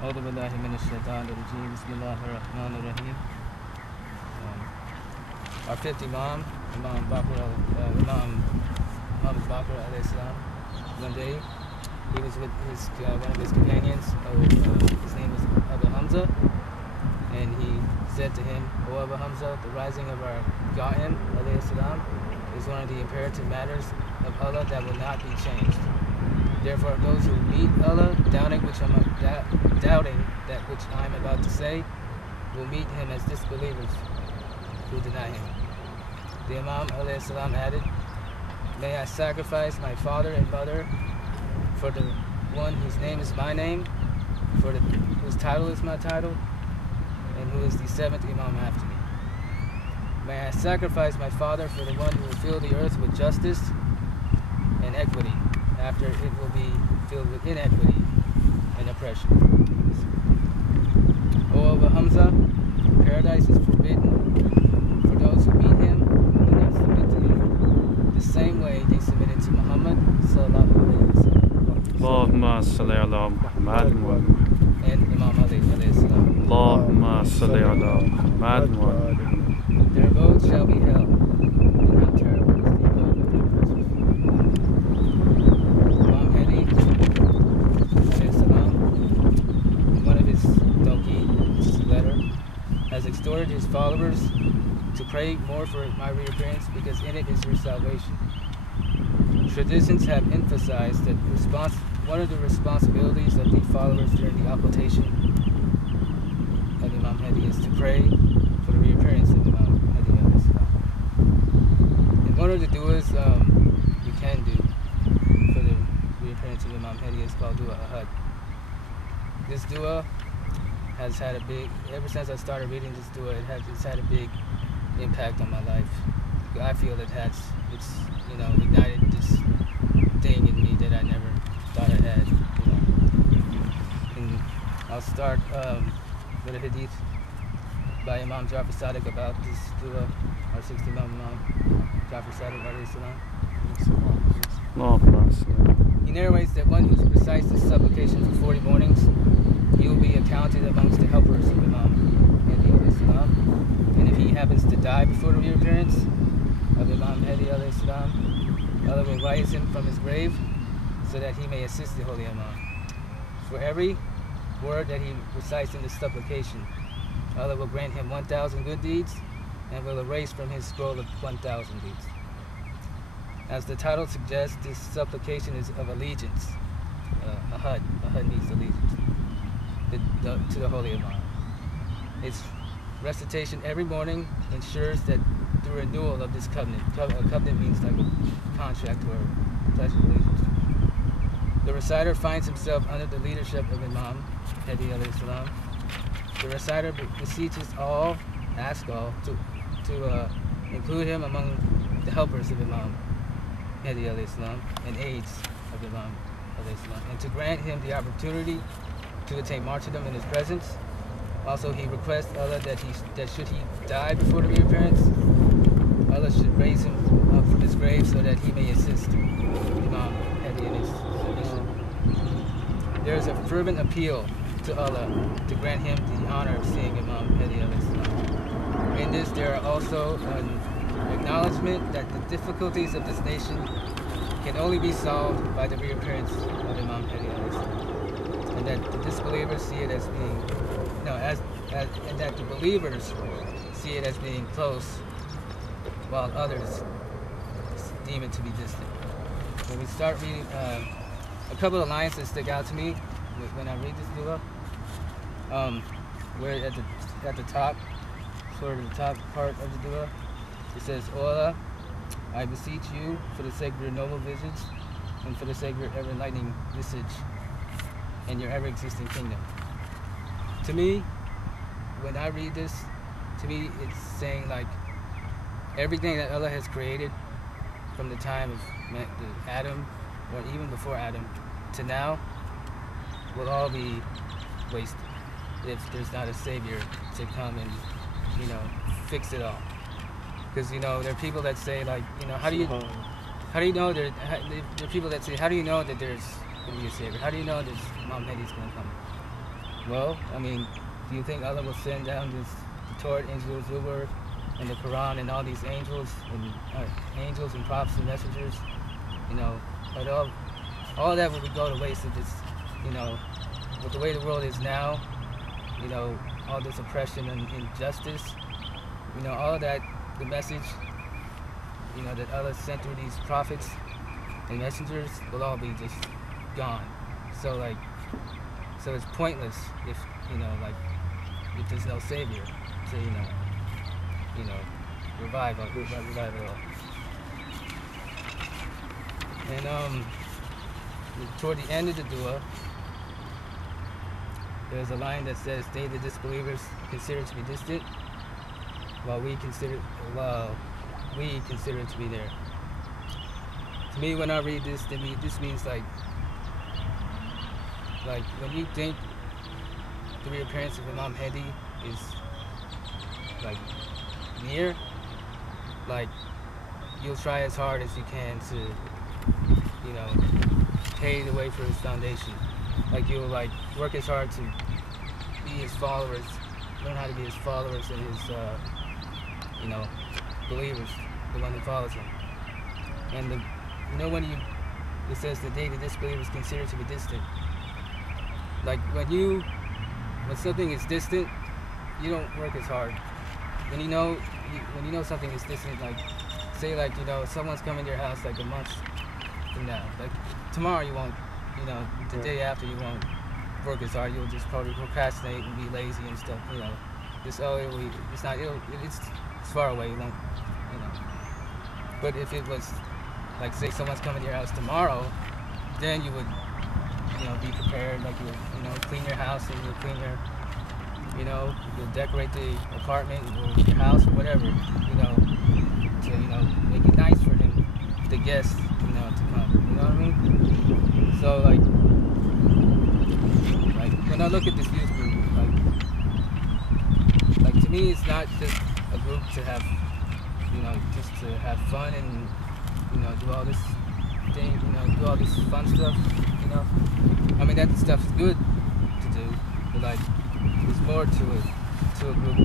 أعوذ بالله من الشيطان الرجيم بسم الله الرحمن الرحيم. Our fifth Imam, Imam Bakr alayhi salam, one day he was with one of his companions, his name was Abu Hamza, and he said to him, O Abu Hamza, the rising of our Qa'im alayhi salam is one of the imperative matters of Allah that will not be changed. Therefore, those who meet Allah, doubting that which I am about to say, will meet him as disbelievers who deny him. The Imam alayhi salam added, may I sacrifice my father and mother for the one whose name is my name, for whose title is my title, and who is the seventh Imam after me. May I sacrifice my father for the one who will fill the earth with justice and equity, after it will be filled with inequity and oppression. O Abu Hamza, paradise is forbidden for those who meet him and do not submit to him, the same way they submitted to Muhammad sallallahu alayhi wa sallam. Allahumma salli ala Muhammad and Imam Ali alayhi salam. Allahumma salli ala Muhammad. Their abode shall be hell, and how terrible is the abode of the oppressors. Imam Mahdi alayhi salam, in one of his Al-Baqi letter, has exhorted his followers to pray more for my reappearance because in it is your salvation. Traditions have emphasized that one of the responsibilities of the followers during the occultation of Imam Mahdi is to pray for the reappearance of Imam Mahdi alayhi salam. And one of the du'as you can do for the reappearance of Imam Mahdi is called Dua Ahad. This dua has had a big, ever since I started reading this dua, it's had a big impact on my life. I feel it's ignited this thing in me that I never thought I had, And I'll start with a hadith by Imam Jafar Sadiq about this dua, our 60th Imam Jafar Sadiq alayhi salam. He narrates that one who recites this supplication for 40 mornings, he will be accounted amongst the helpers of Imam Mahdi alayhi salam. And if he happens to die before the reappearance of Imam Mahdi alayhi salam, Allah will rise him from his grave so that he may assist the Holy Imam. For every word that he recites in this supplication, Allah will grant him 1,000 good deeds and will erase from his scroll of 1,000 deeds. As the title suggests, this supplication is of allegiance. Ahad means allegiance to the Holy Imam. Its recitation every morning ensures that the renewal of this covenant. A covenant means like a contract or a pledge of allegiance. The reciter finds himself under the leadership of Imam Mahdi alayhi salam. The reciter beseeches all, asks all, to include him among the helpers of Imam Mahdi alayhi salam and aides of Imam alayhi salam, and to grant him the opportunity to attain martyrdom in his presence. Also, he requests Allah that should he die before the reappearance, Allah should raise him up from his grave so that he may assist Imam Mahdi in his mission. There is a fervent appeal to Allah to grant him the honor of seeing Imam Mahdi alayhi salam. In this, there are also an acknowledgement that the difficulties of this nation can only be solved by the reappearance of Imam Mahdi alayhi salam, and that the disbelievers see it as being and that the believers see it as being close, while others deem it to be distant. When we start reading, a couple of lines that stick out to me when I read this dua, where at the top, sort of the top part of the dua, it says, O Allah, I beseech you for the sake of your noble visage and for the sake of your ever-enlightening visage and your ever-existing kingdom. To me, when I read this, to me it's saying like everything that Allah has created from the time of Adam, or even before Adam, to now, will all be wasted if there's not a savior to come and fix it all. Because there are people that say like how do you know there are people that say how do you know that there's going to be a savior? How do you know that Imam Mahdi is going to come? Well, I mean, do you think Allah will send down the Torah, Injil, Zubur, and the Quran, and all these angels and prophets and messengers? You know, but all that would go to waste if it's, you know, with the way the world is now, you know, all this oppression and injustice, you know, all that, the message, you know, that Allah sent through these prophets and messengers will all be just gone. So like, so it's pointless if, you know, like, if there's no savior to, you know, revive it all. And toward the end of the dua, there's a line that says, "They, the disbelievers, consider to be distant, while we consider it to be there." To me, when I read this, this means like when you think the reappearance of Imam Mahdi is like near, like you'll try as hard as you can to, you know, pave the way for his foundation. Like you'll like work as hard to be his followers, learn how to be his followers and his, you know, believers, the one that follows him. And you know when it says the day the disbelievers consider to be distant. Like when something is distant, you don't work as hard. When you know something is distant, like say like, you know, someone's coming to your house like a month from now. Like tomorrow you won't, you know, the day after you won't work as hard. You'll just probably procrastinate and be lazy and stuff, you know. Just it's far away, you won't, you know. But if it was like, say someone's coming to your house tomorrow, then you would, you know, be prepared. Like you know, clean your house and you'll clean your, you know, you'll decorate the apartment or your house or whatever, you know, to, you know, make it nice for him, the guests, you know, to come. You know what I mean? So like when I look at this youth group, like to me, it's not just a group to have, you know, just to have fun and, you know, do all this thing, you know, do all this fun stuff, you know. I mean, that stuff's good to do, but like, there's more to it, to a group.